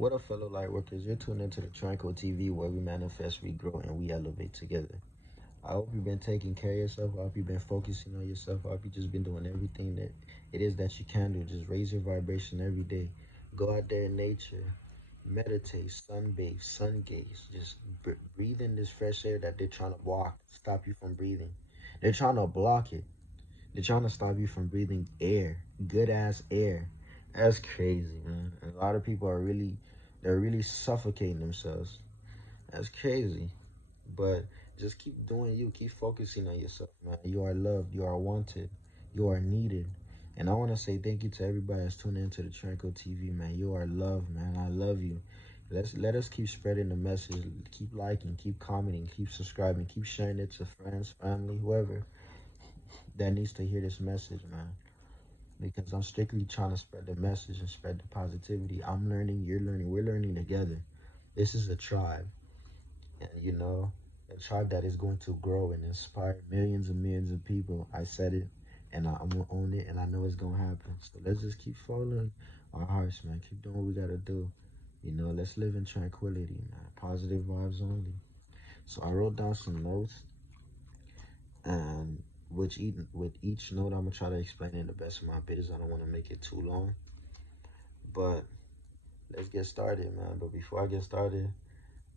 What up, fellow light workers? You're tuned into the Tranquil TV where we manifest, we grow, and we elevate together. I hope you've been taking care of yourself. I hope you've been focusing on yourself. I hope you've just been doing everything that it is that you can do. Just raise your vibration every day. Go out there in nature, meditate, sunbathe, sun gaze. Just breathe in this fresh air that they're trying to block, stop you from breathing. They're trying to block it. They're trying to stop you from breathing air, good ass air. That's crazy, man. And a lot of people they're really suffocating themselves. That's crazy. But just keep doing you. Keep focusing on yourself, man. You are loved. You are wanted. You are needed. And I want to say thank you to everybody that's tuning into the Tranquil TV, man. You are loved, man. I love you. Let us keep spreading the message. Keep liking, keep commenting, keep subscribing, keep sharing it to friends, family, whoever that needs to hear this message, man. Because I'm strictly trying to spread the message and spread the positivity. I'm learning, you're learning, we're learning together. This is a tribe, and a tribe that is going to grow and inspire millions of people. I said it, and I'm gonna own it, and I know it's gonna happen. So let's just keep following our hearts, man. Keep doing what we gotta do. Let's live in tranquility, man. Positive vibes only. So I wrote down some notes, and with each note, I'm gonna try to explain it the best of my abilities. I don't want to make it too long, but let's get started, man. But before I get started,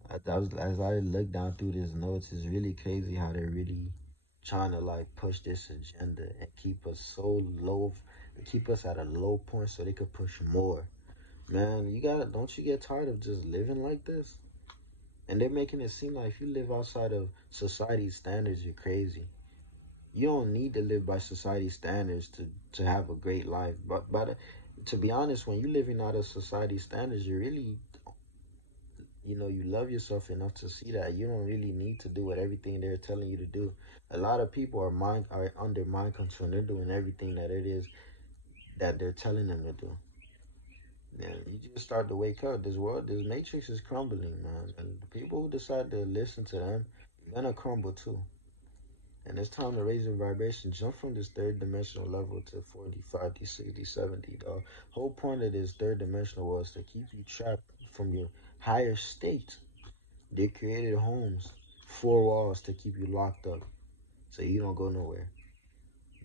as I look down through these notes, it's really crazy how they're really trying to like push this agenda and keep us so low, keep us at a low point so they could push more. Man, don't you get tired of just living like this? And they're making it seem like if you live outside of society's standards, you're crazy. You don't need to live by society's standards to have a great life. But to be honest, when you're living out of society's standards, you really, you love yourself enough to see that you don't really need to do what everything they're telling you to do. A lot of people are under mind control. They're doing everything that it is that they're telling them to do. And you just start to wake up. This matrix is crumbling, man. And the people who decide to listen to them, you're gonna crumble too. And it's time to raise your vibration. Jump from this third dimensional level to 40, 50, 60, 70. The whole point of this third dimensional was to keep you trapped from your higher state. They created homes, four walls to keep you locked up so you don't go nowhere.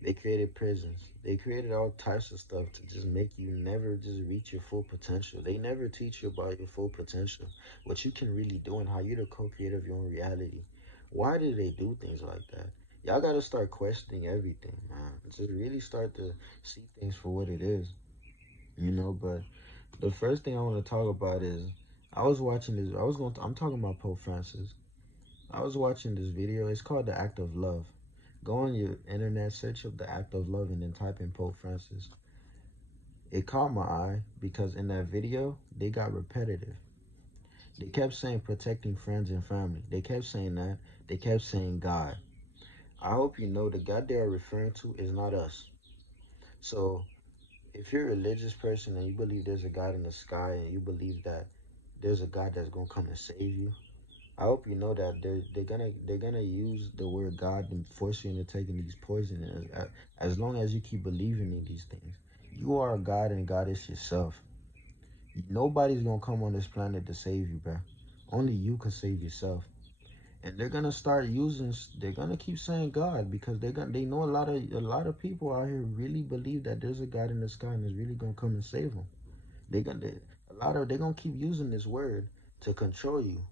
They created prisons. They created all types of stuff to just make you never just reach your full potential. They never teach you about your full potential, what you can really do and how you're the co-creator of your own reality. Why did they do things like that? Y'all gotta start questioning everything, man. Just really start to see things for what it is, But the first thing I want to talk about is I was watching this. I'm talking about Pope Francis. I was watching this video. It's called The Act of Love. Go on your internet, search up The Act of Love, and then type in Pope Francis. It caught my eye because in that video, they got repetitive. They kept saying protecting friends and family. They kept saying that. They kept saying God. I hope you know the God they are referring to is not us. So if you're a religious person and you believe there's a God in the sky and you believe that there's a God that's gonna come and save you, I hope you know that they're gonna use the word God and force you into taking these poisons. As long as you keep believing in these things, you are a God and God is yourself. Nobody's gonna come on this planet to save you, bro. Only you can save yourself. And they're gonna start using. They're gonna keep saying God because they know a lot of people out here really believe that there's a God in the sky and is really gonna come and save them. They're gonna keep using this word to control you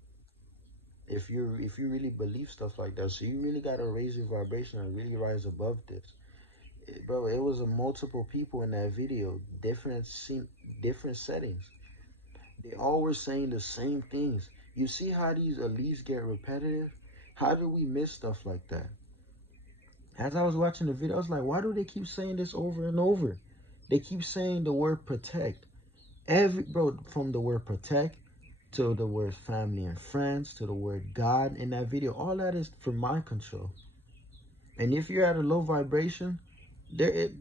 if you really believe stuff like that. So you really gotta raise your vibration and really rise above this. Bro, it was a multiple people in that video, different settings. They all were saying the same things. You see how these elites get repetitive? How do we miss stuff like that? As I was watching the video, I was like, why do they keep saying this over and over? They keep saying the word protect. From the word protect to the word family and friends to the word God in that video, all that is for mind control. And if you're at a low vibration, they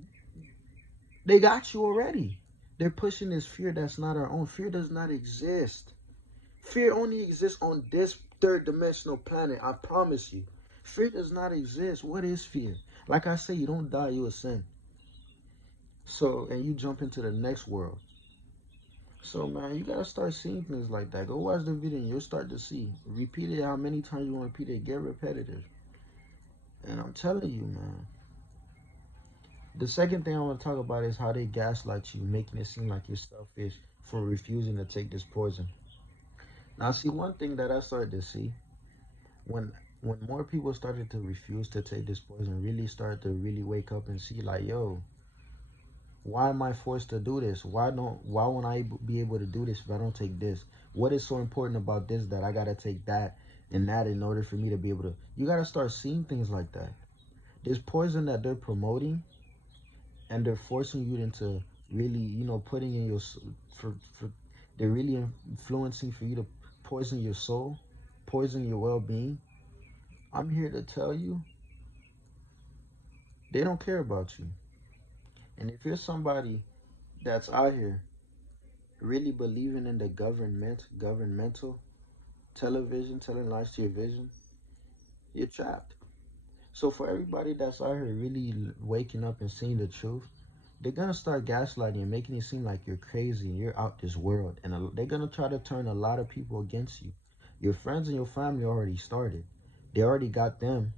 they got you already. They're pushing this fear that's not our own. Fear does not exist. Fear only exists on this third dimensional planet. I promise you. Fear does not exist. What is fear? Like I say, you don't die, you ascend. So, and you jump into the next world. So man, you gotta start seeing things like that. Go watch the video and you'll start to see. Repeat it how many times you want to repeat it. Get repetitive. And I'm telling you, man. The second thing I want to talk about is how they gaslight you, making it seem like you're selfish for refusing to take this poison. Now, see, one thing that I started to see when more people started to refuse to take this poison, really started to really wake up and see, like, yo, why am I forced to do this? Why won't I be able to do this if I don't take this? What is so important about this that I gotta take that and that in order for me to be able to? You gotta start seeing things like that. This poison that they're promoting and they're forcing you into really, putting in your for they're really influencing for you to poison your soul, poison your well-being. I'm here to tell you, they don't care about you. And if you're somebody that's out here really believing in the governmental television, telling lies to your vision, you're trapped. So for everybody that's out here really waking up and seeing the truth, they're gonna start gaslighting and making it seem like you're crazy and you're out this world. And they're gonna try to turn a lot of people against you. Your friends and your family already started. They already got them.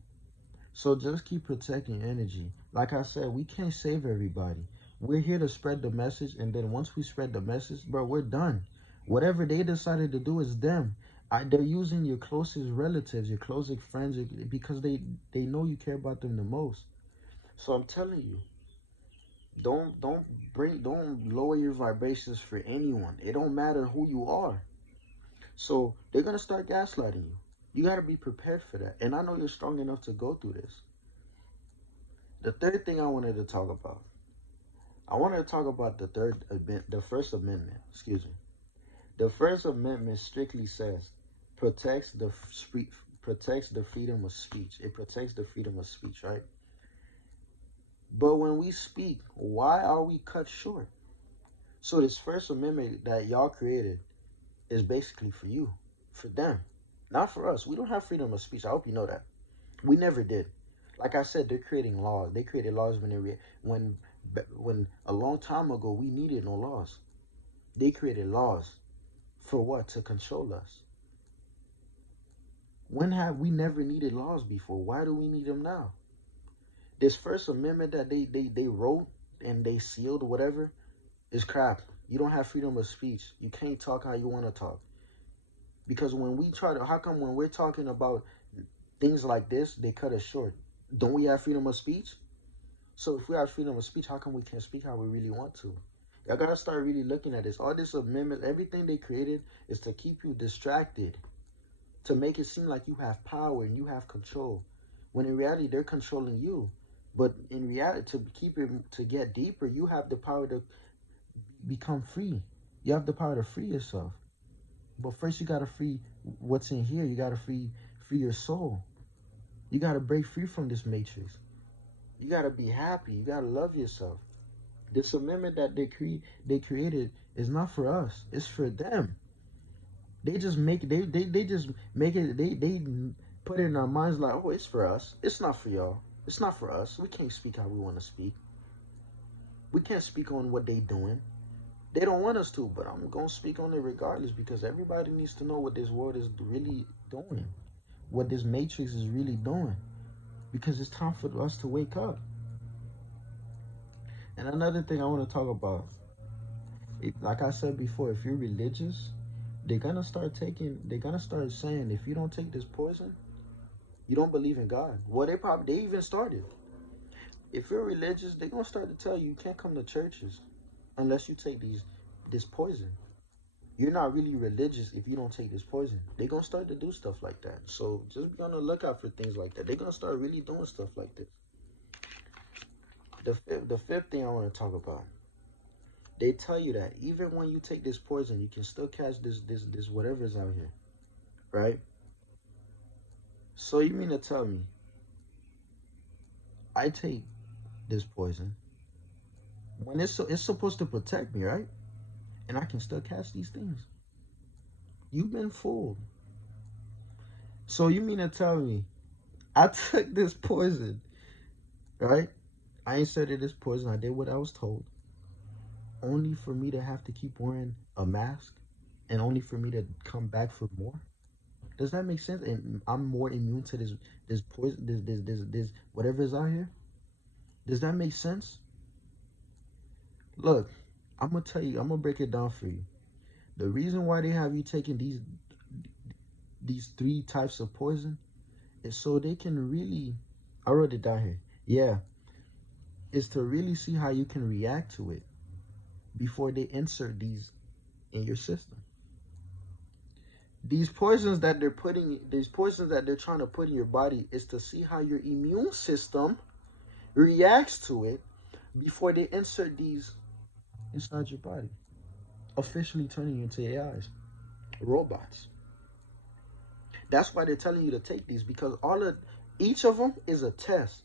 So just keep protecting your energy. Like I said, we can't save everybody. We're here to spread the message, and then once we spread the message, bro, we're done. Whatever they decided to do is them. They're using your closest relatives, your closest friends, because they know you care about them the most. So I'm telling you, don't lower your vibrations for anyone. It don't matter who you are. So they're gonna start gaslighting you. You gotta be prepared for that. And I know you're strong enough to go through this. The third thing I wanted to talk about. I wanted to talk about the First Amendment. Excuse me. The First Amendment strictly says protects the freedom of speech. It protects the freedom of speech, right? But when we speak, why are we cut short? So this First Amendment that y'all created is basically for you, for them, not for us. We don't have freedom of speech. I hope you know that. We never did. Like I said, they're creating laws. They created laws when a long time ago we needed no laws. They created laws for what? To control us. When have we never needed laws before? Why do we need them now? This First Amendment that they wrote and they sealed, whatever, is crap. You don't have freedom of speech. You can't talk how you want to talk. Because when we try to, how come when we're talking about things like this, they cut us short? Don't we have freedom of speech? So if we have freedom of speech, how come we can't speak how we really want to? Y'all gotta start really looking at this. All this amendment, everything they created is to keep you distracted, to make it seem like you have power and you have control, when in reality they're controlling you. But in reality, to get deeper, you have the power to become free. You have the power to free yourself. But first, you gotta free what's in here. You gotta free your soul. You gotta break free from this matrix. You gotta be happy. You gotta love yourself. This amendment that they created is not for us. It's for them. They just make it. They just make it. They put it in our minds like, oh, it's for us. It's not for y'all. It's not for us. We can't speak how we want to speak. We can't speak on what they doing. They don't want us to, but I'm gonna speak on it regardless, because everybody needs to know what this world is really doing, what this matrix is really doing, because it's time for us to wake up. And another thing I want to talk about, like I said before, if you're religious, they're gonna start saying, if you don't take this poison, you don't believe in God. Well, they even started. If you're religious, they're gonna start to tell you can't come to churches unless you take this poison. You're not really religious if you don't take this poison. They're gonna start to do stuff like that. So just be on the lookout for things like that. They're gonna start really doing stuff like this. The fifth thing I want to talk about. They tell you that even when you take this poison, you can still catch this whatever's out here, right? So you mean to tell me I take this poison when it's supposed to protect me, right? And I can still catch these things? You've been fooled. So you mean to tell me I took this poison, right? I inserted this poison. I did what I was told. only for me to have to keep wearing a mask and only for me to come back for more? Does that make sense? And I'm more immune to this poison, this whatever is out here. Does that make sense? Look, I'm gonna tell you. I'm gonna break it down for you. The reason why they have you taking these three types of poison is so they can really. I wrote it down here. Yeah, is to really see how you can react to it before they insert these in your system. These poisons that they're trying to put in your body is to see how your immune system reacts to it before they insert these inside your body, officially turning you into AIs, robots. That's why they're telling you to take these because each of them is a test.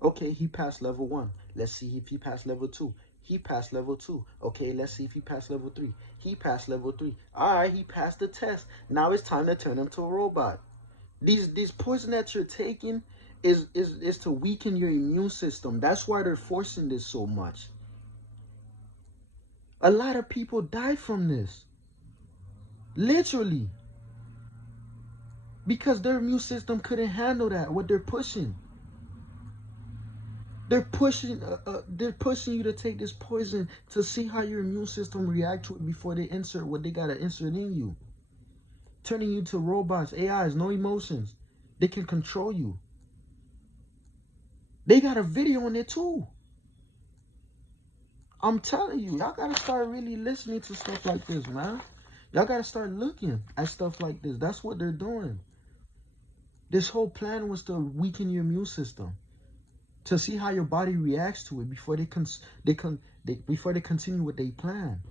Okay, he passed level 1. Let's see if he passed level 2. He passed level 2. Okay, let's see if he passed level 3. He passed level 3. All right, he passed the test. Now it's time to turn him to a robot. These poison that you're taking is to weaken your immune system. That's why they're forcing this so much. A lot of people die from this. Literally. Because their immune system couldn't handle that, what they're pushing. They're pushing you to take this poison to see how your immune system react to it before they insert what they gotta insert in you. Turning you to robots, AIs, no emotions. They can control you. They got a video on it too. I'm telling you, y'all gotta start really listening to stuff like this, man. Y'all gotta start looking at stuff like this. That's what they're doing. This whole plan was to weaken your immune system, to see how your body reacts to it before before they continue with their plan.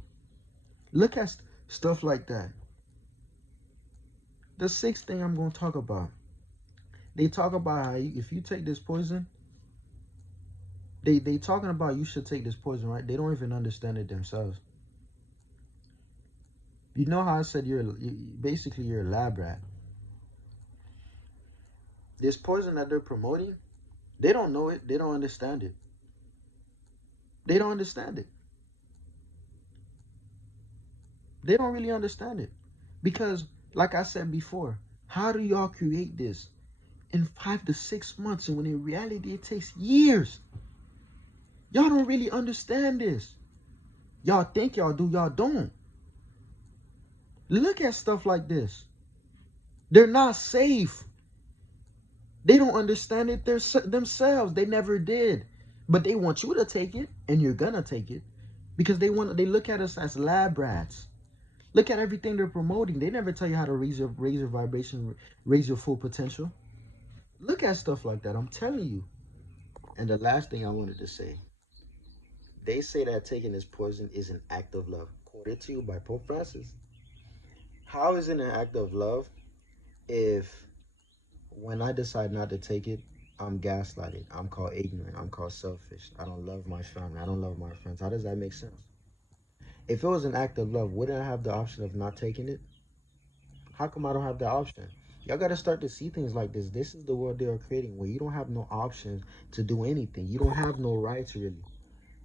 Look at stuff like that. The sixth thing I'm going to talk about. They talk about how if you take this poison, they talking about you should take this poison, right? They don't even understand it themselves. You know how I said basically you're a lab rat. This poison that they're promoting, they don't know it. They don't understand it. They don't understand it. They don't really understand it. Because, like I said before, how do y'all create this in 5 to 6 months? And when in reality, it takes years. Y'all don't really understand this. Y'all think y'all do, y'all don't. Look at stuff like this. They're not safe. They don't understand it themselves. They never did. But they want you to take it, and you're gonna take it. Because they look at us as lab rats. Look at everything they're promoting. They never tell you how to raise your vibration, raise your full potential. Look at stuff like that. I'm telling you. And the last thing I wanted to say, they say that taking this poison is an act of love. Quoted to you by Pope Francis. How is it an act of love if when I decide not to take it, I'm gaslighted, I'm called ignorant, I'm called selfish, I don't love my family, I don't love my friends? How does that make sense? If it was an act of love, wouldn't I have the option of not taking it? How come I don't have that option? Y'all got to start to see things like this. This is the world they are creating where you don't have no options to do anything. You don't have no rights really.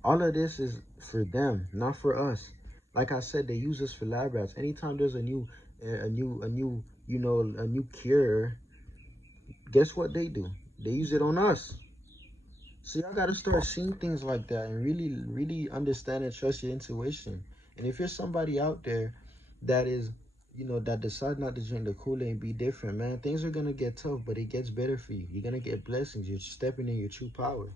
All of this is for them, not for us. Like I said, they use us for lab rats. Anytime there's a new, a new cure, guess what they do? They use it on us. So y'all got to start seeing things like that and really, really understand and trust your intuition. And if you're somebody out there that is, that decide not to drink the Kool-Aid and be different, man, things are going to get tough, but it gets better for you. You're going to get blessings. You're stepping in your true power.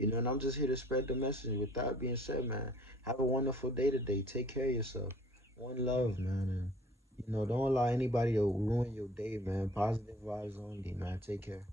And I'm just here to spread the message. With that being said, man, have a wonderful day today. Take care of yourself. One love, man. And, don't allow anybody to ruin your day, man. Positive vibes only, man. Take care.